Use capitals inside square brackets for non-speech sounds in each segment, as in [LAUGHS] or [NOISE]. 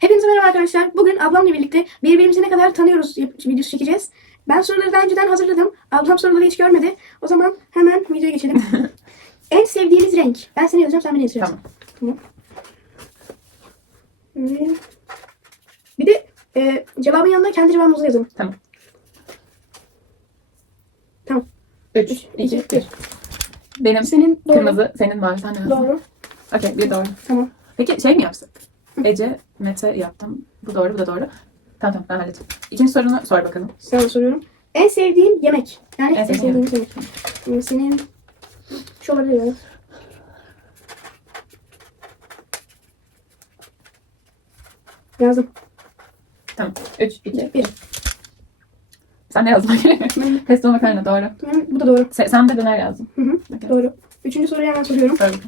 Hepinize merhaba arkadaşlar. Bugün ablamla birlikte birbirimizi ne kadar tanıyoruz videosu çekeceğiz. Ben soruları daha önceden hazırladım. Ablam soruları hiç görmedi. O zaman hemen videoya geçelim. [LAUGHS] en sevdiğiniz renk. Ben seni yazacağım, sen beni yazacaksın. Tamam. Tamam. Hmm. Bir de e, cevabın yanına kendi cevabımızı yazalım. Tamam. Tamam. 3, 3, 2, 2, 1. 1. Benim Senin doğru. kırmızı, senin mavi. Sen ne yazdın? Doğru. Okey, bir doğru. Tamam. Peki şey mi yapsak? Ece, Mete yaptım. Bu doğru, bu da doğru. Tamam tamam ben halledeceğim. İkinci sorunu sor bakalım. Sana soruyorum. En sevdiğin yemek. Yani en, En sevdiğim yemek. Hmm, Senin şu olabilir ya. Yazdım. Tamam. 3, 2, 2, 1. Sen ne yazdın? [LAUGHS] Pesto makarna doğru. Bu da doğru. Sen, sen de döner yazdın. Hı hı. Okey. Doğru. Üçüncü soruyu hemen soruyorum. Sor bakalım.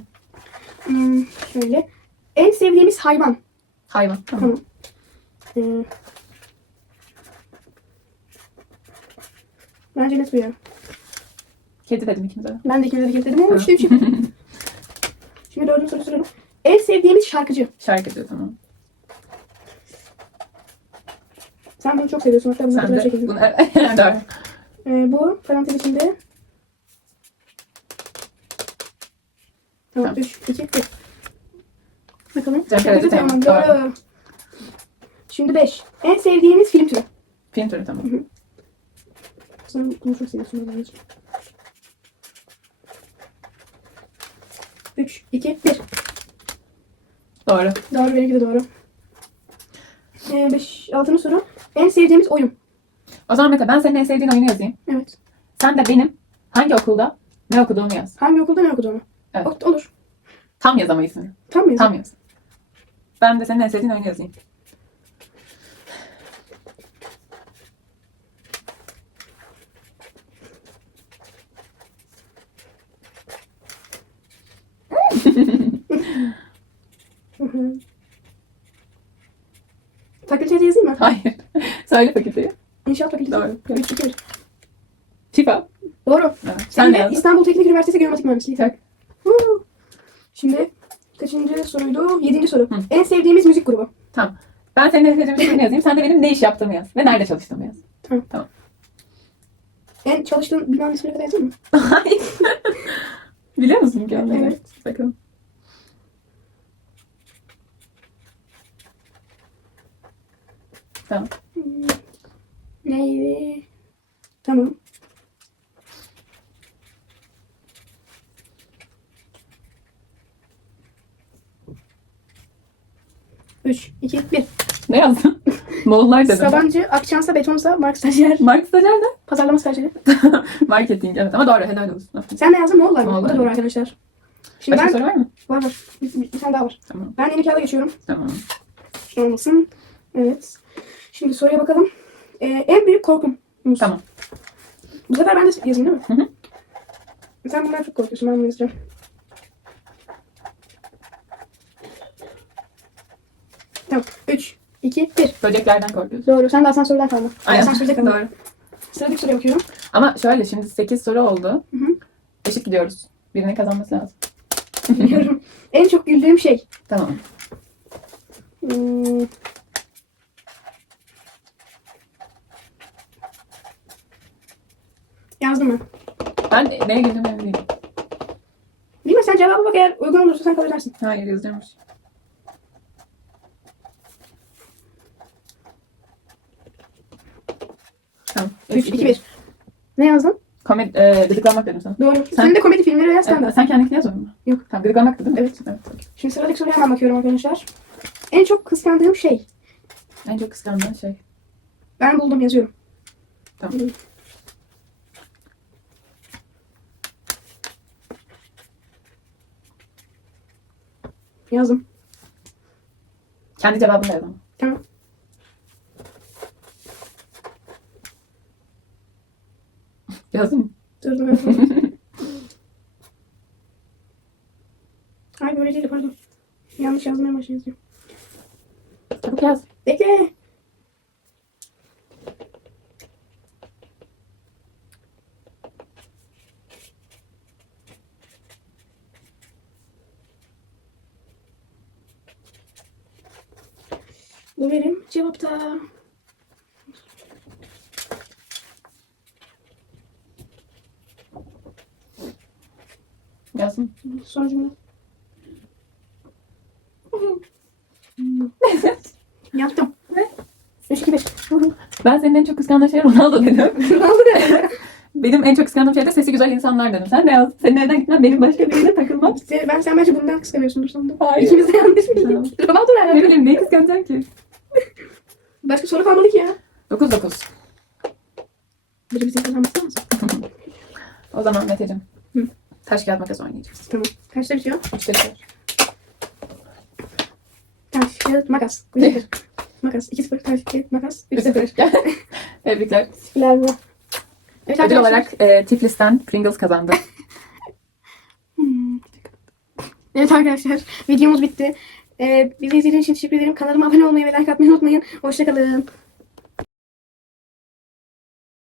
Hmm, şöyle. En sevdiğimiz hayvan. Hayvan. Tamam. Ee, bence net bu ya. Kedi dedim ikimize de. Ben de ikimize de kedi dedim ama Tamam. üçte üçüm. [LAUGHS] Şimdi dördüncü soru soruyorum. En sevdiğimiz şarkıcı. Şarkı diyor tamam. Sen bunu çok seviyorsun. Hatta bunu Sen de bunu... [LAUGHS] doğru. Ee, bu parantez içinde. Tamam. Tamam. 3, 2, 1. Bakalım. Tamam. Doğru. Şimdi 5. En sevdiğimiz film türü. Film türü tamam. Sen bunu çok seviyorsun. bence. 3, 2, 1. Doğru. Doğru benimki de doğru. 5, 6. soru. En sevdiğimiz oyun. O zaman Mete ben senin en sevdiğin oyunu yazayım. Evet. Sen de benim hangi okulda ne okuduğumu yaz. Hangi okulda ne okuduğunu. Evet. Ok- Olur. Tam yaz ama ismini. Tam mı? Tam yaz. Ben de senin en sevdiğin oyunu yazayım. Hı. Fakültede yazayım mı? Hayır. Söyle fakülteyi. İnşaat fakültesi. Doğru. 3, 2, 1. FIFA. Doğru. Evet. Sen de yazdın? İstanbul Teknik Üniversitesi Geometrik Mühendisliği. Tak. Şimdi kaçıncı soruydu? Yedinci soru. Hı. En sevdiğimiz müzik grubu. Tamam. Ben senin en sevdiğin oyunu yazayım. Sen de benim ne iş yaptığımı yaz. Ve nerede çalıştığımı yaz. En çalıştığın binanın ismini kadar yazayım mı? Hayır. [LAUGHS] Biliyor musun ki onları? Evet. Bakalım. Tamam. Hmm. Neydi? Tamam. Üç, iki, bir. Ne yazdın? [LAUGHS] Moğollar dedim. Sabancı, Akçansa, Betonsa, Mark Stajyer, Mark Stajyer ne? Pazarlama Stajyeri. [LAUGHS] Marketing evet ama doğru helal olsun. Aferin. Sen ne yazdın? Moğollar mı? O Moğollar. da doğru arkadaşlar. Şimdi Başka ben... soru var mı? Var var. Bir, bir, bir tane daha var. Tamam. Ben yeni kağıda geçiyorum. Tamam. Şunu olmasın. Evet. Şimdi soruya bakalım. Ee, en büyük korkum. Tamam. Bu sefer ben de yazayım değil mi? Hı hı. Sen bundan çok korkuyorsun. Ben bunu yazacağım. Tamam. 3, 2, 1. Böceklerden korkuyorsun. Doğru. Sen de asansörden kalma. Aynen. Asansörde kalma. Doğru. Sıradaki soruya bakıyorum. Ama şöyle şimdi 8 soru oldu. Hı hı. Eşit gidiyoruz. Birinin kazanması lazım. Biliyorum. en çok güldüğüm şey. Tamam. Hmm. Yazdım mı? Ben neye güldüğümü emin değilim. Bilmem sen cevaba bak eğer uygun olursa sen kabul edersin. Hayır yazacağımmış. Tamam. 3, 2, 1. Ne yazdın? Komedi, e, gıdıklanmak dedim sana. Doğru. Sen- Senin de komedi filmleri veya stand Evet, sen kendin yaz onu mu? Yok. Tamam gıdıklanmak dedim. Evet. evet okey. Şimdi sıradaki soruya hemen bakıyorum arkadaşlar. En çok kıskandığım şey. En çok kıskandığın şey. Ben buldum yazıyorum. Tamam. Yazdım. Kendi cevabını ama. Mı? Dur dur. [LAUGHS] Ay böyle değil pardon. Yanlış yazmaya başladım. Çabuk yaz. Bekle. Bu benim cevapta. Yazın. Son cümle. [LAUGHS] Yaptım. Ne? 3 2 1. Ben senin en çok kıskandığın şey Ronaldo dedim. [LAUGHS] Ronaldo ne? [LAUGHS] Benim en çok kıskandığım şey de sesi güzel insanlar dedim. Sen ne yazdın? Senin evden gitmem, benim başka biriyle takılmam. İşte ben sen bence bundan kıskanıyorsundur sandım. Hayır. İkimiz de yanlış bildik. Ronaldo ne? Ne bileyim neyi kıskanacaksın ki? Başka soru kalmadı ki ya. 9-9. Biri bizim kazanması lazım. O zaman Meteciğim. Taş kağıt makas oynayacağız. Tamam. Kaçta bitiyor? Üçte biter. Taş, kağıt, makas. 1-0. Makas. 2-0. Taş, kağıt, makas. 3-0. [LAUGHS] Tebrikler. Teşekkürler. Evet Ödül olarak e, Tiflis'ten Pringles kazandı. [LAUGHS] Hmm. Evet arkadaşlar. Videomuz bitti. Ee, bizi izlediğiniz için teşekkür ederim. Kanalıma abone olmayı ve like atmayı unutmayın. Hoşçakalın.